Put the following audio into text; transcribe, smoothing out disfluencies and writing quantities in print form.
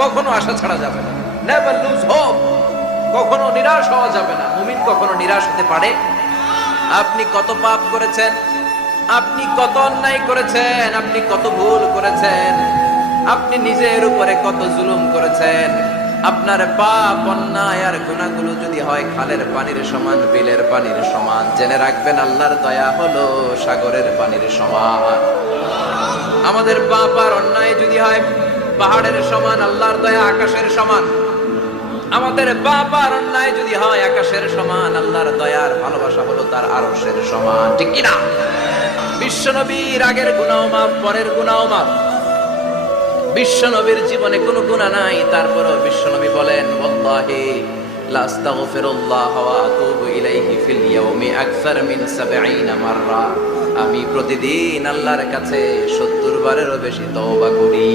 কখনো আশা ছাড়া যাবে না, নেভার লুজ হোপ, কখনো নিরাশ হওয়া যাবে না। মুমিন কখনো নিরাশ হতে পারে? আপনি কত পাপ করেছেন, আপনি কত অন্যায় করেছেন, আপনি কত ভুল করেছেন, আপনি নিজের উপরে কত জুলুম করেছেন। আপনার পাপ অন্যায় আর গুনাহগুলো যদি হয় খালের পানির সমান, বিলের পানির সমান, জেনে রাখবেন আল্লাহর দয়া হলো সাগরের পানির সমান। আমাদের পাপ আর অন্যায় যদি হয় পাহাড়ের সমান, আল্লাহর দয়া আকাশের সমান। আমাদের পাপ আর অন্যায় যদি হয় আকাশের সমান, আল্লাহর দয়ার ভালোবাসা হলো তার আরশের সমান, ঠিক কি না? বিশ্বনবীর আগের গুনাহ মাফ, পরের গুনাহ মাফ। বিশ্বনবীর জীবনে কোনো গুনাহ নাই, তারপরেও বিশ্বনবী বলেন ওয়াল্লাহি লা আস্তাগফিরুল্লাহ ওয়া আতুবু ইলাইহি ফিল ইয়াউমি আকসার মিন ৭০ মাররা। আমি প্রতিদিন আল্লাহর কাছে ৭০ বারেরও বেশি তওবা করি।